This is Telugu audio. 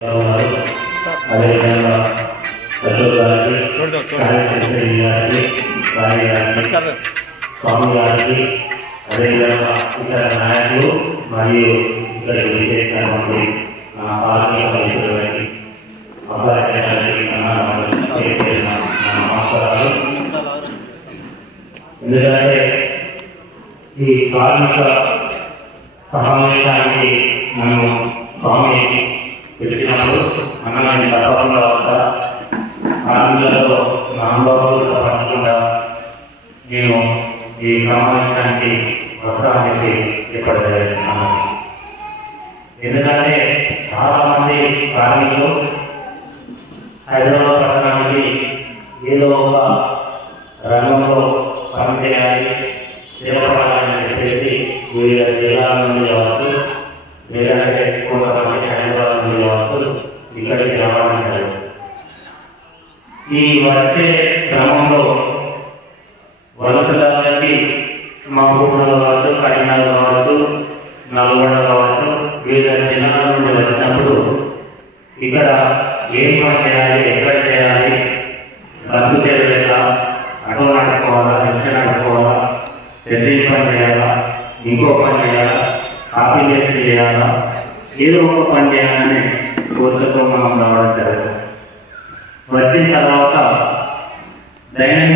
అదేవిధంగా అశోక్ గారికి, స్వామి గారికి, అదేవిధంగా ఇతర నాయకులు మరియు ఇక్కడికి విజేసినటువంటి పార్టీ సభ్యులకి నమస్కారాలు. ఎందుకంటే ఈ కార్మిక సమావేశానికి మనం స్వామి పెట్టినప్పుడు అన్నదాన్ని తప్పకుండా వస్తా కార్మికులలో నా అనుభవాలు తప్పకుండా నేను ఈ సమావేశానికి వస్తానని చెప్పడం జరుగుతున్నాను. ఎందుకంటే చాలామంది కార్మికులు హైదరాబాద్ పట్టణానికి ఏదో ఒక రంగంలో పనిచేయాలి, స్థిరపడాలని చెప్పేసి వివిధ జిల్లాల నుండి కావచ్చు, లేదంటే కొంతమంది హైదరాబాద్ నుండి కావచ్చు ఇక్కడికి రావడం జరుగుతుంది. ఈ వచ్చే క్రమంలో వలసదారులకి మహబూబ్నగర్ కావచ్చు, కరీంనగర్ కావచ్చు, నల్గొండ కావచ్చు, వివిధ జిల్లాల నుండి వచ్చినప్పుడు ఇక్కడ ఏం పని చేయాలి, ఎక్కడ చేయాలి, బస్సు చేయలేదా, అటో నడుపుకోవాలా, రిక్షా నడుపుకోవాలా, సెట్టింగ్ పని చేయాలా, ఇంకో పని చేయాలా, కాపీ చేసి చేయాలా, ఏదో ఒక పని చేయాలని కోరికతో మనం రావడం జరుగుతుంది. వచ్చిన తర్వాత దైనందిన